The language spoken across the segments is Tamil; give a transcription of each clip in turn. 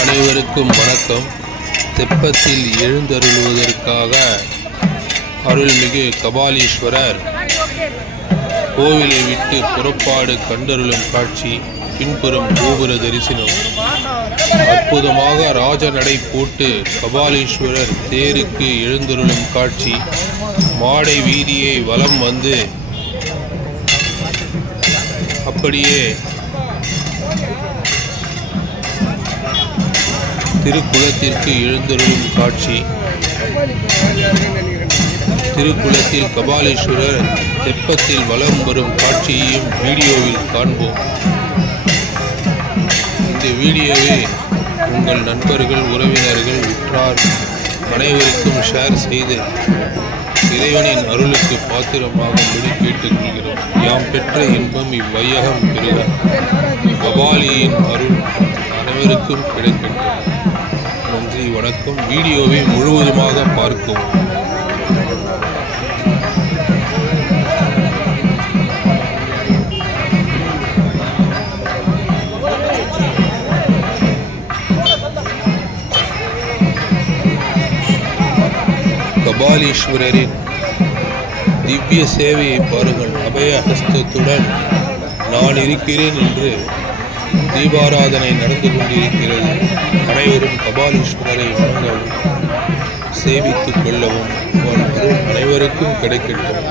அனைவருக்கும் வணக்கம். தெப்பத்தில் எழுந்தருளுவதற்காக அருள்மிகு கபாலீஸ்வரர் கோவிலை விட்டு புறப்பாடு கண்டருளும் காட்சி. பின்புறம் கோபுர தரிசனம். அற்புதமாக ராஜநடை போட்டு கபாலீஸ்வரர் தேருக்கு எழுந்தருளும் காட்சி. மாடை வீதியை வலம் வந்து அப்படியே திருக்குளத்திற்கு எழுந்தருளும் காட்சி. திருக்குளத்தில் கபாலீஸ்வரர் தெப்பத்தில் வலம் வரும் காட்சியையும் வீடியோவில் காண்போம். இந்த வீடியோவை உங்கள் நண்பர்கள், உறவினர்கள், உற்றார் அனைவருக்கும் ஷேர் செய்து இறைவனின் அருளுக்கு பாத்திரமாகும்படி கேட்டுக்கொள்கிறோம். யாம் பெற்ற இன்பம் இவ்வையகம் பெறுக. கபாலியின் அருள் அனைவருக்கும் கிடைக்கட்டும். நன்றி, வணக்கம். வீடியோவை முழுவதுமாக பார்க்கவும். கபாலீஸ்வரரின் திவ்ய சேவையை பாருங்கள். அபய ஹஸ்தத்துடன் நான் இருக்கிறேன் என்று தீபாராதனை நடந்து கொண்டிருக்கிறது. அனைவரும் கபாலீஸ்வரரை வணங்கவும், சேவித்துக் கொள்ளவும் அனைவருக்கும் கிடைக்கட்டும்.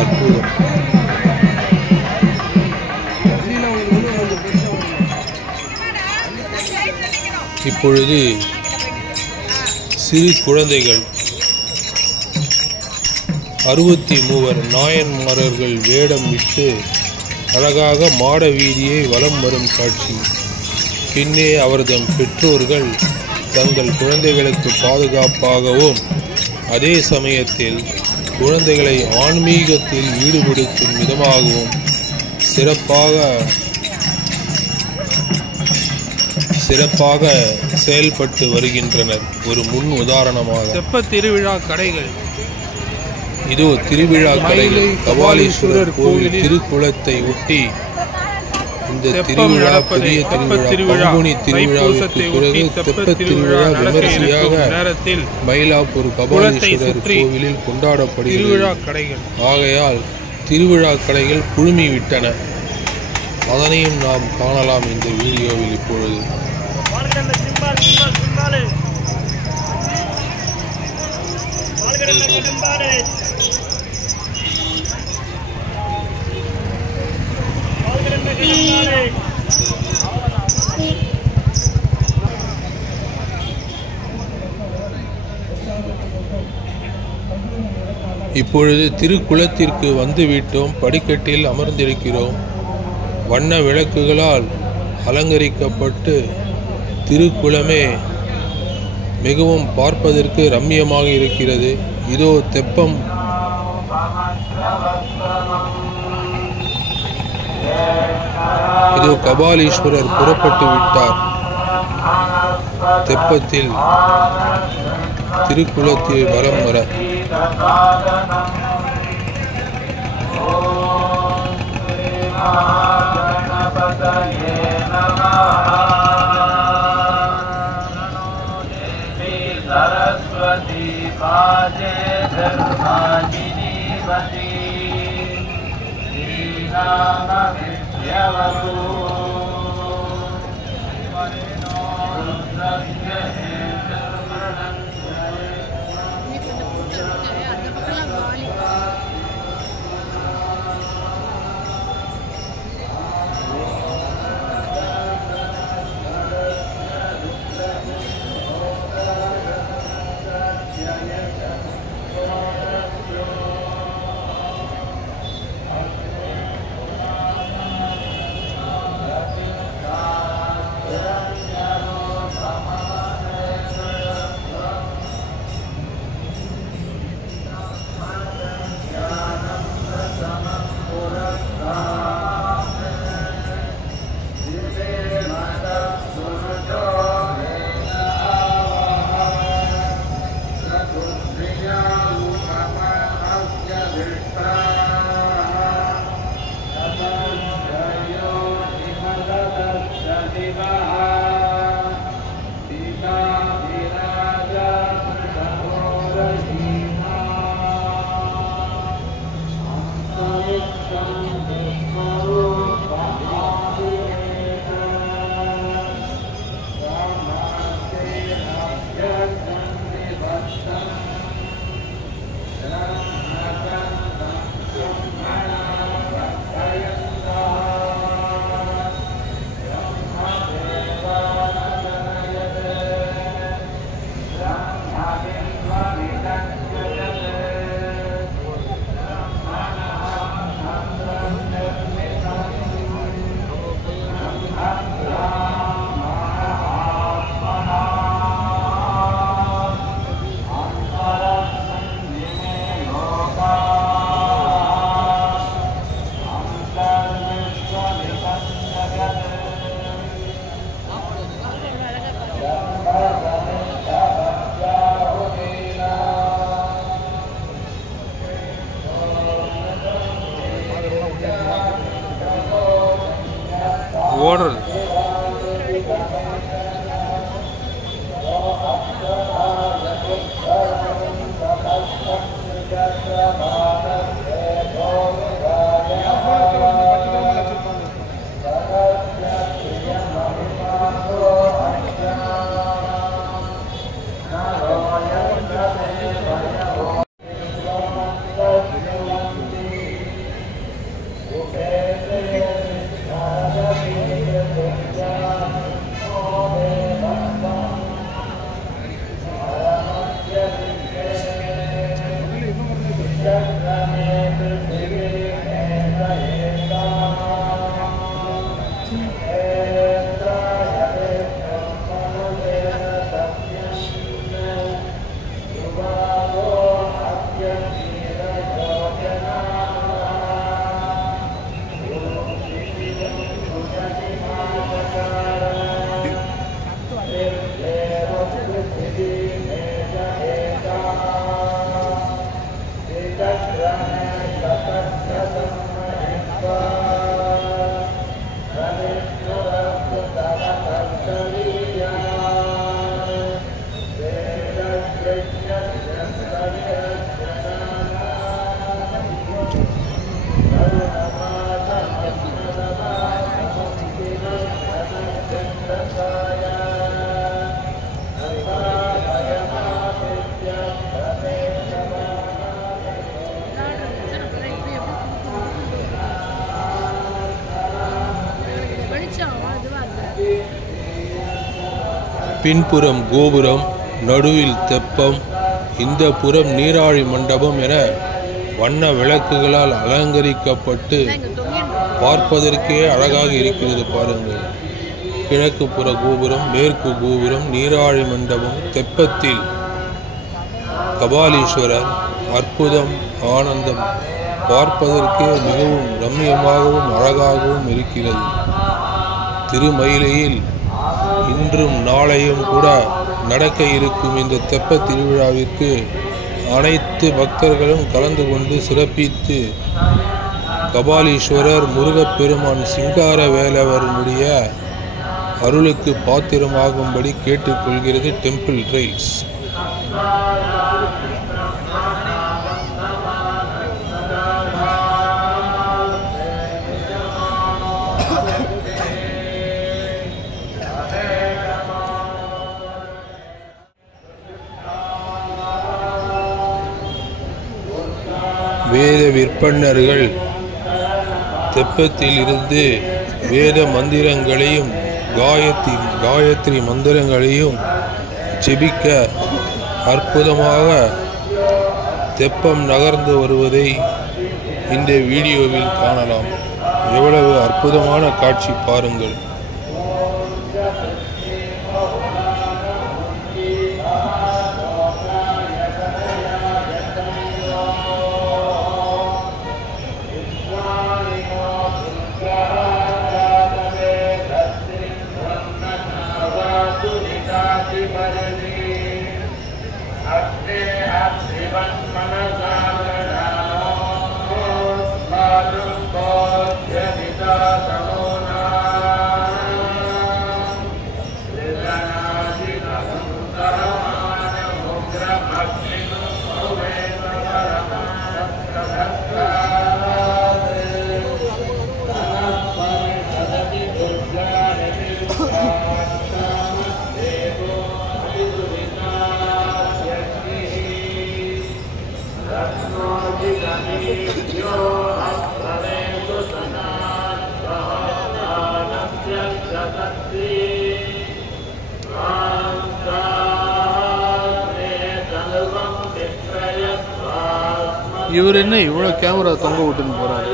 அற்புதம். இப்பொழுது சிறு குழந்தைகள் 63 நாயன்மாரர்கள் வேடம் விட்டு அழகாக மாட வீதியை வலம் வரும் காட்சி. பின்னே அவர்தம் பெற்றோர்கள் தங்கள் குழந்தைகளுக்கு பாதுகாப்பாகவும் அதே சமயத்தில் குழந்தைகளை ஆன்மீகத்தில் ஈடுபடுத்தும் விதமாகவும் சிறப்பாக செயல்பட்டு வருகின்றனர். ஒரு முன் உதாரணமாக தெப்ப திருவிழா கடைகள். இதோ திருவிழா கடைகள். கபாலீஸ்வரர் கோவில் திருக்குளத்தை ஒட்டி இந்த திருவிழா பெரிய திருவிழா, பங்குனி திருவிழாவிற்கு பிறகு தெப்ப திருவிழா விமரிசையாக மயிலாப்பூர் கபாலீஸ்வரர் கோவிலில் கொண்டாடப்படுகிறது. ஆகையால் திருவிழா கடைகள் குழுமிவிட்டன. அதனையும் நாம் காணலாம் இந்த வீடியோவில். இப்பொழுது இப்பொழுது திருக்குளத்திற்கு வந்துவிட்டோம். படிக்கட்டில் அமர்ந்திருக்கிறோம். வண்ண விளக்குகளால் அலங்கரிக்கப்பட்டு திருக்குளமே மிகவும் பார்ப்பதற்கு ரம்மியமாக இருக்கிறது. இதோ தெப்பம். இதோ கபாலீஸ்வரர் புறப்பட்டு விட்டார். தெப்பத்தில் திருக்குளத்தில் வலம் வர ஓடுறது. பின்புறம் கோபுரம், நடுவில் தெப்பம், இந்த புறம் நீராழி மண்டபம் என வண்ண விளக்குகளால் அலங்கரிக்கப்பட்டு பார்ப்பதற்கே அழகாக இருக்கிறது பாருங்கள். கிழக்கு புற கோபுரம், மேற்கு கோபுரம், நீராழி மண்டபம், தெப்பத்தில் கபாலீஸ்வரர், அற்புதம், ஆனந்தம், பார்ப்பதற்கே மிகவும் ரம்மியமாகவும் அழகாகவும் இருக்கிறது. திருமயிலையில் இன்றும் நாளையும் கூட நடக்க இருக்கும் இந்த தெப்ப திருவிழாவிற்கு அனைத்து பக்தர்களும் கலந்து கொண்டு சிறப்பித்து கபாலீஸ்வரர், முருகப்பெருமான், சிங்கார வேலவருடைய அருளுக்கு பாத்திரமாகும்படி கேட்டுக்கொள்கிறது டெம்பிள் ட்ரெயில்ஸ். வேத விற்பன்னர்கள் தெப்பத்தில் இருந்து வேத மந்திரங்களையும் காயத்ரி மந்திரங்களையும் ஜெபிக்க அற்புதமாக தெப்பம் நகர்ந்து வருவதை இந்த வீடியோவில் காணலாம். எவ்வளவு அற்புதமான காட்சி பாருங்கள். இவர் என்ன இவ்வளோ கேமரா தொங்க விட்டுன்னு போறாரு?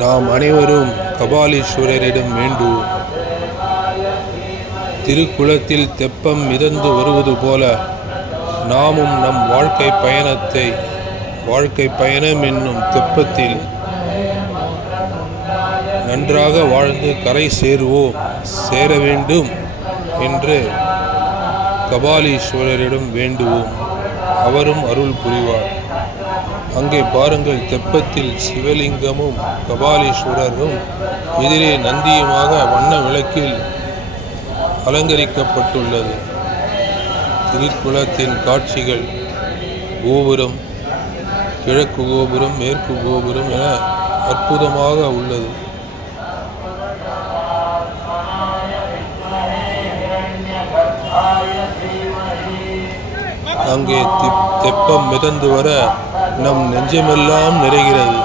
நாம் அனைவரும் கபாலீஸ்வரரிடம் வேண்டுவோம். திருக்குளத்தில் தெப்பம் மிதந்து வருவது போல நாமும் நம் வாழ்க்கை பயணம் என்னும் தெப்பத்தில் நன்றாக வாழ்ந்து கரை சேர வேண்டும் என்று கபாலீஸ்வரரிடம் வேண்டுவோம். அவரும் அருள் புரிவார். அங்கே பாருங்கள், தெப்பத்தில் சிவலிங்கமும் கபாலீஸ்வரரும் எதிரே நந்தியுமாக வண்ண விளக்கில் அலங்கரிக்கப்பட்டுள்ளது. திருக்குளத்தின் காட்சிகள் கோபுரம், கிழக்கு கோபுரம், மேற்கு கோபுரம் என அற்புதமாக உள்ளது. அங்கே தெப்பம் மிதந்து வர நம் நெஞ்சமெல்லாம் நிறைகிறது.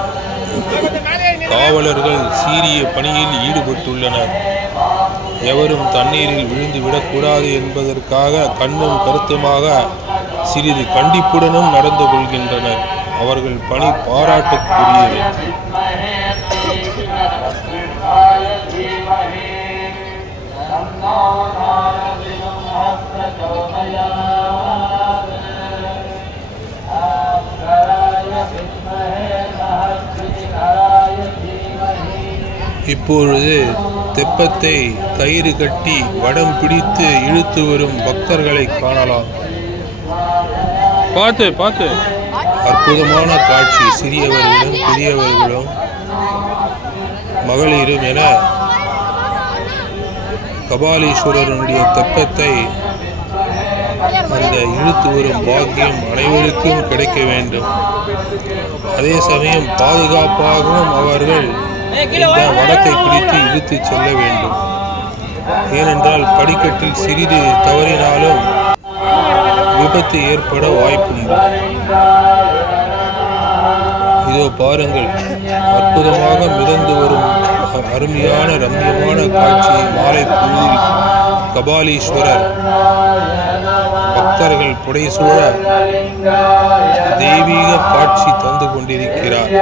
காவலர்கள் சீரிய பணியில் ஈடுபட்டுள்ளனர். எவரும் தண்ணீரில் விழுந்து விடக்கூடாது என்பதற்காக கண்ணும் கருத்துமாக சிறிது கண்டிப்புடனும் நடந்து கொள்கின்றனர். அவர்கள் பணி பாராட்டுக்குரியது. இப்பொழுது தெப்பத்தை கயிறு கட்டி வடம் பிடித்து இழுத்து வரும் பக்தர்களை காணலாம். பார்த்து அற்புதமான காட்சி. சிறியவர்களும் பெரியவர்களும் மகளிரும் என கபாலீஸ்வரருடைய தெப்பத்தை அந்த இழுத்து வரும் பாக்கியம் அனைவருக்கும் கிடைக்க வேண்டும். அதே சமயம் பாதுகாப்பாகவும் அவர்கள் இந்த வடத்தை பிடித்து இழுத்து செல்ல வேண்டும். ஏனென்றால் படிக்கட்டில் சிறிது தவறினாலும் விபத்து ஏற்பட வாய்ப்புண்டு. இதோ பாருங்கள், அற்புதமாக மிதந்து வரும் அருமையான ரம்மியமான காட்சியை மாலை பொழுதில் கபாலீஸ்வரர் பக்தர்கள் புடைசூழ தெய்வீக காட்சி தந்து கொண்டிருக்கிறார்.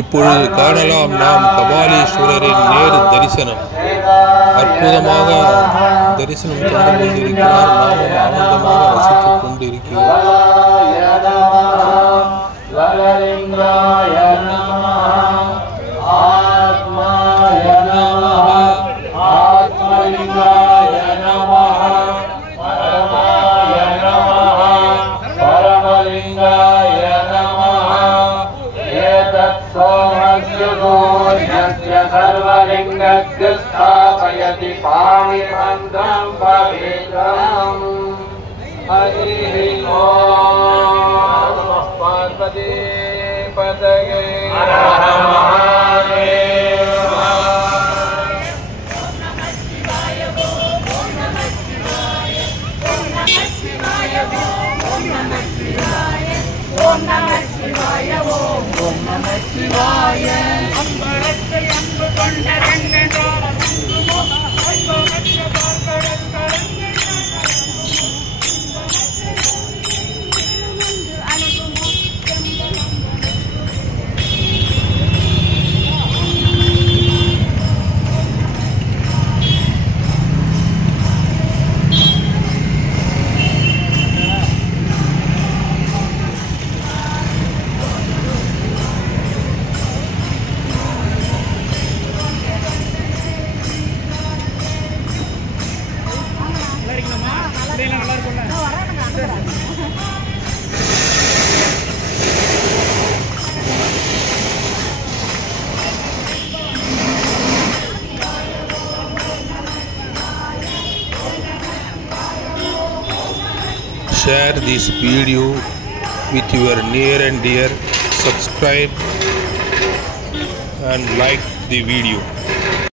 இப்பொழுது காணலாம் நாம் கபாலீஸ்வரரின் நேரு தரிசனம். அற்புதமாக தரிசனம் தந்து கொண்டிருக்கிறார். நாமும் ஆனந்தமாக ரசித்துக் கொண்டிருக்கிறோம். स्थापयति पाणिभद्रं पवित्रम् हरि ओम पार्वती पतये हर हर महादेव। ओम नमः शिवाय ओम नमः शिवाय ओम नमः शिवाय ओम नमः शिवाय ओम नमः शिवाय अंबरते Amb कोंडरंगो Share this video with your near and dear. Subscribe and like the video.